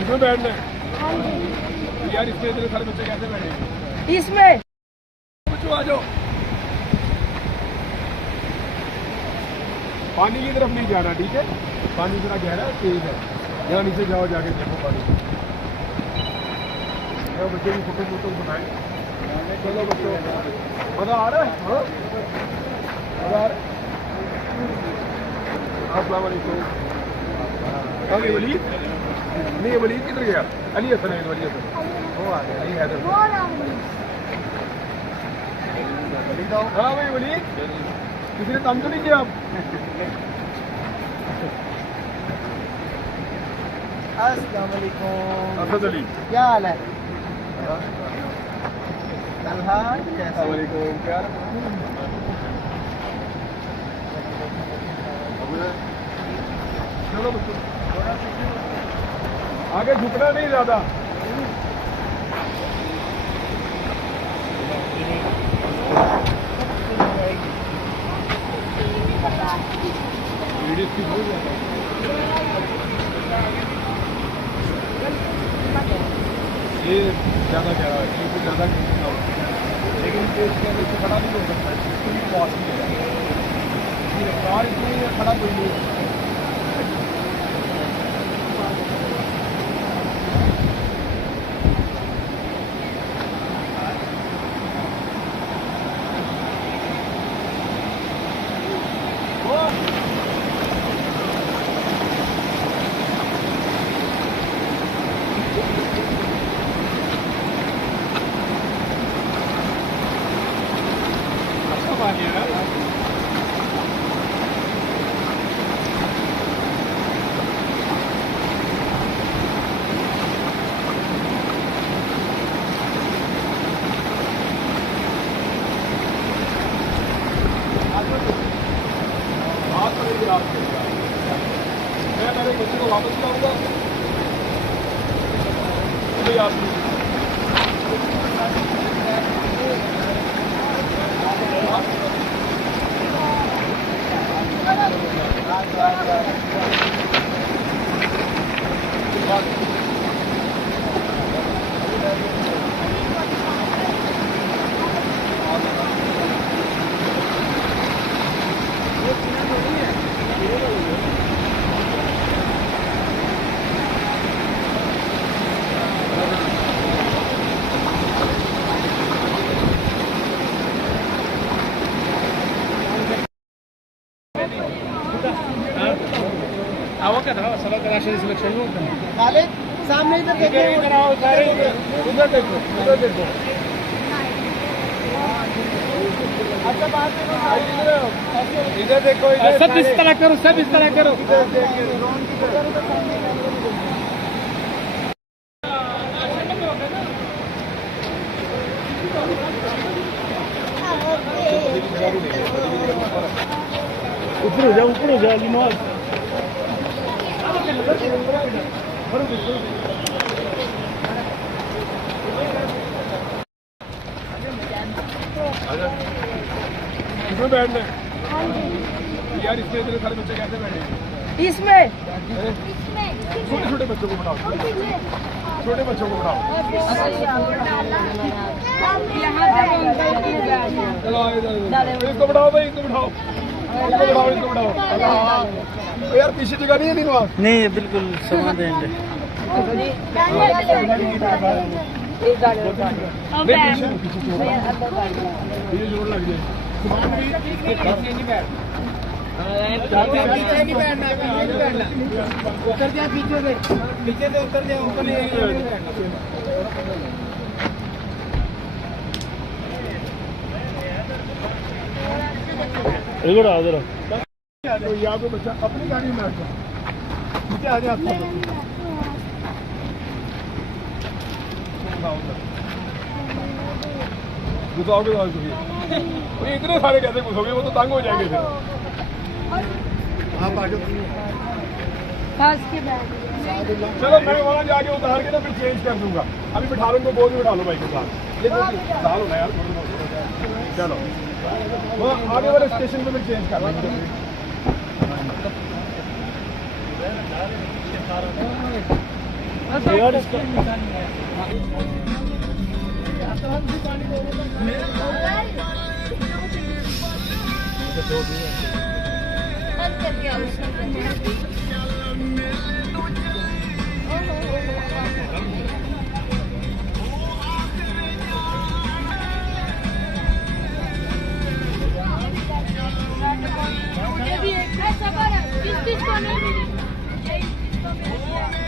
इसमें बैठना है यार, इसमें इतने सारे बच्चे कैसे बैठेंगे? इसमें बच्चों आ जाओ, पानी की तरफ नहीं जाना, ठीक है? पानी इतना गहरा है, तेज है, यहाँ नीचे जाओ, जाके देखो पानी। बच्चों की फोटो फोटो बनाए। चलो बच्चों, मजा आ रहा है? हाँ, मजा आ रहा है। अस्सलाम वालेकुम। आगे वलीद नहीं, वलीद किधर गया? अली हसन है, वली हसन वो आ गया, अली हैदर। हाँ भाई वलीद, किसी ने तंग तो नहीं किया आप? अस्सलाम वालेकुम। असद अली, क्या हाल है? तलहा कैसा? वालेकुम, क्या चलो बच्चों, आगे झुकना नहीं ज्यादा। ये ज्यादा कह रहा है, ये कुछ ज्यादा लेकिन इसके अंदर से खड़ा नहीं हो सकता, इसकी भी कॉस्टली है। कार इसमें खड़ा कोई नहीं है। मैं मेरे बच्चे को वापस लाऊंगा। खालिद सामने इधर देखो, इधर आओ सारे, उधर देखो, उधर देखो। अच्छा बात इधर देखो, इधर सब इस तरह करो, सब इस तरह करो। ऊपर हो जाओ लिमाज। इसमें बैठना है यार, इसमें इतने सारे बच्चे कैसे बैठेंगे? इसमें छोटे छोटे बच्चों को बिठाओ, छोटे बच्चों को बिठाओ। चलो इसको बिठाओ भाई, इसको बिठाओ, इसको बिठाओ, इसको बिठाओ। यार पीछे जगह नहीं है नीनवा? नहीं, बिल्कुल समा देंगे। ये जोर लग जाए। उतर जा पीछे से, उतर जा, ऊपर नहीं इधर आओ, इधर आओ। यहाँ पे बच्चा अपनी गाड़ी में बैठ जाओ, नीचे आ जाए। घुसाओगे तो इतने सारे कैसे घुसोगे? वो तो तंग हो जाएंगे फिर। आप आ जाओ। चलो मैं वहाँ जाके उतार के ना फिर चेंज कर दूंगा। अभी बिठा लो, उनको बोल बिठा लो भाई के साथ। ये डाल होना यार, चलो वो आगे वाले स्टेशन पे फिर चेंज कर लेंगे।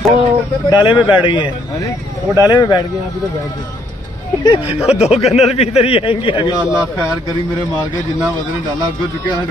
वो डाले में बैठ गई हैं, वो डाले में बैठ गए हैं, अभी तो बैठ गए। वो दो गनर भी इधर ही आएंगे अभी। अल्लाह खैर करी मेरे मार के जिन्ना वजन डाला अगो चुके हैं।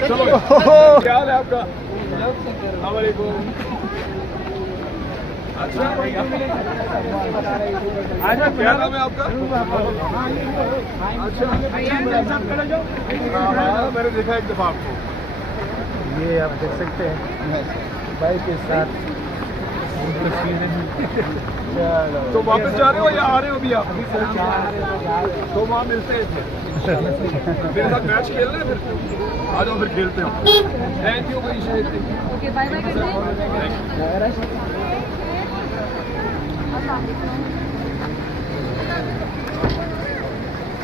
चलो क्या हाल है आपका? अस्सलाम वालेकुम। अच्छा क्या नाम है आपका? अच्छा हाँ, मैंने देखा एक दफा आपको। ये आप देख सकते हैं भाई के साथ तो वापस जा रहे हो या आ रहे हो अभी आप? तो वहाँ मिलते हैं मेरे साथ मैच खेल रहे हैं, फिर आ जाओ फिर खेलते हैं। Thank you okay bye bye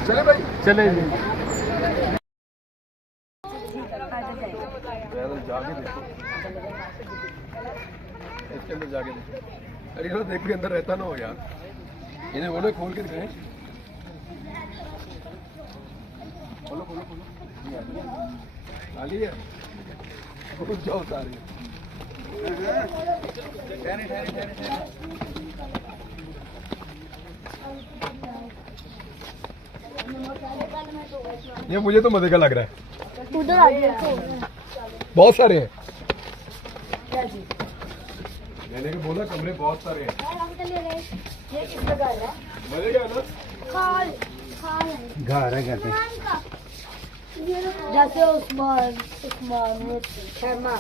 चले भाई चले जी। जाके देखो इसके अंदर जाके देखो। अरे यार देख के अंदर रहता ना हो यार, इन्हें बोलो खोल के दिखाएं। खोलो खोलो खोलो खाली है, खुद जाओ सारे। ये मुझे तो मजे का लग रहा है। उधर आ गया बहुत सारे हैं, मैंने भी बोला कमरे बहुत सारे हैं। ये किसका घर है? मजे का है ना? खाल खाल घर है कहते हैं। जैसे उस्मान वो शर्मा।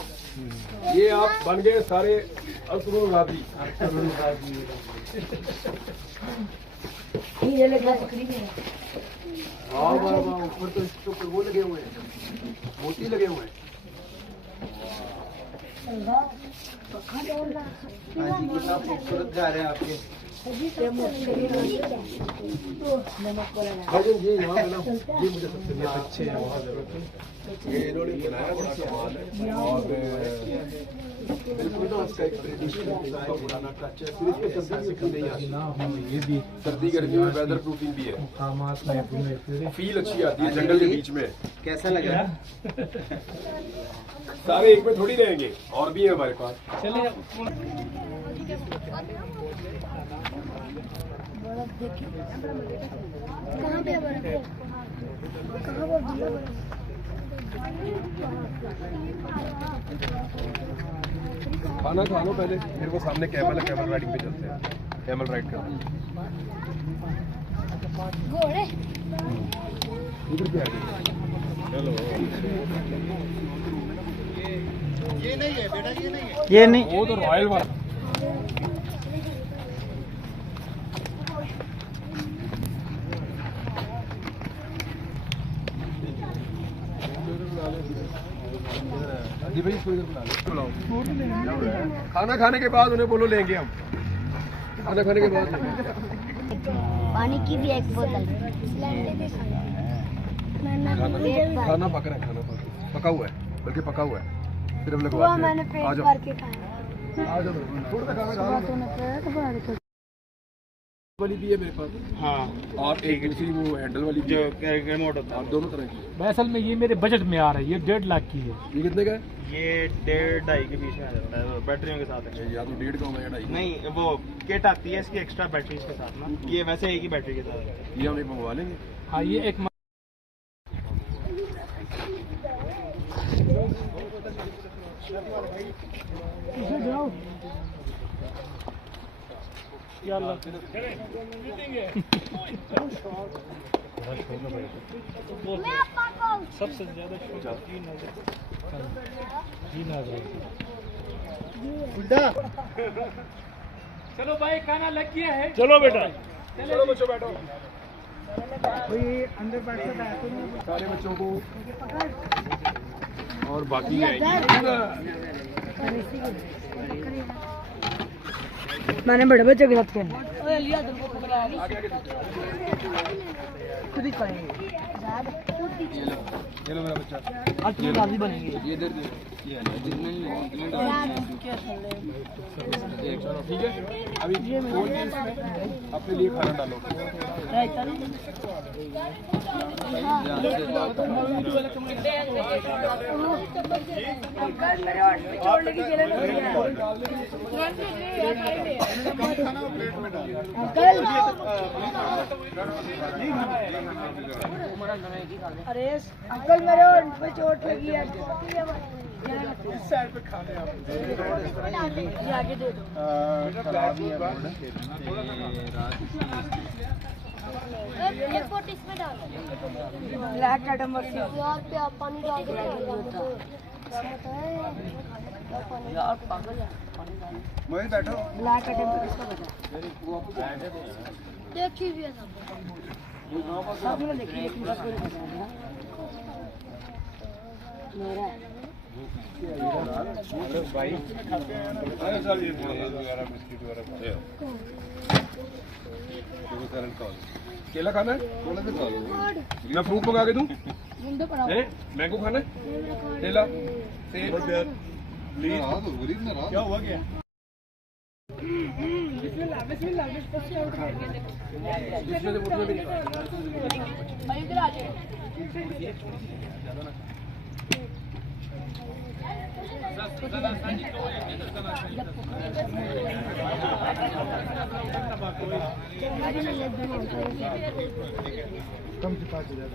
ये आप बन गए सारे असरुल गाजी। ये लगा स्क्रीन में। वाह वाह वाह, ऊपर तो इसके ऊपर वो लगे हुए हैं, मोती लगे हुए हैं। कितना खूबसूरत घर है आपके। भाईजान ये यहाँ पे ना, ये मुझे सबसे अच्छे हैं वहाँ जरूर। ये इन्होंने बनाया बड़ा कमाल है और बिल्कुल ना उसका एक ट्रेडिशनल पुराना टच है। फिर इसमें सर्दी में नहीं आती, ये भी सर्दी गर्मी में वेदर प्रूफिंग भी है, खामात में फील अच्छी आती है जंगल के बीच में। कैसा लगा? सारे एक में थोड़ी रहेंगे, और भी है हमारे पास। चले। कहाँ पे बर्फ? कहाँ पर? खाना खा लो पहले, फिर वो सामने कैमल है, कैमल राइडिंग पे चलते हैं, कैमल राइड करते हैं। घोड़े इधर पे आ जाइए। चलो ये नहीं है बेटा, ये नहीं है। ये नहीं, वो तो रॉयल वाला। जी भाई इसको इधर बुला लो। खाना खाने के बाद उन्हें बोलो लेंगे हम, खाना खाने के बाद पानी की भी एक बोतल। खाना पक रहा है, खाना पका हुआ है, बल्कि पका हुआ है। फिर हम लोग मैंने पेट भर के खाया। आ जाओ थोड़ा सा खाना खा लो। वाली भी है मेरे पास। हाँ और एक दूसरी वो हैंडल वाली भी जो है। रिमोट होता और दोनों तरह की। असल में ये मेरे बजट में आ रहा है, ये 1.5 लाख की है। ये कितने का है? ये 1.5-2.5 के बीच में आ जाता है बैटरियों के साथ है। या तो 1.5 का होगा या 2.5। नहीं वो किट आती है इसकी एक्स्ट्रा बैटरी के साथ ना, ये वैसे एक ही बैटरी के साथ है। ये हम एक मंगवा लेंगे। हाँ ये एक सबसे ज्यादा चलो भाई खाना लग गया है। चलो बेटा, चलो बच्चों बैठो। अंदर बैठ के सारे बच्चों को और बाकी मैंने बड़े बच्चों के साथ खेलना खुद ही करेंगे। ये लो मेरा बच्चा। आज तुम राजी बनेंगे। ये इधर दे। ठीक है, अभी फोन में इसमें अपने लिए खाना डालो। अरे अंकल मेरे ओंठ पे चोट लगी है। इस साइड पे खाने आप ये आगे दे दो। एक फोट इसमें डाल ब्लैक एटम और यार पे आप पानी डाल दो यार पागल है वहीं बैठो। ब्लैक एटम तो किसका बता? देखी भी है सब में देखिए एक मिनट को बता मेरा है। भाई अरे सर ये वगैरह बिस्किट वगैरह केला खाना है? मैं फ्रूट मंगा के दूं? मैंगो खाना है? केला, सेब, प्लीज क्या हुआ क्या? जिसमें से उठने भी नहीं इधर आ जाओ कम से 5,000।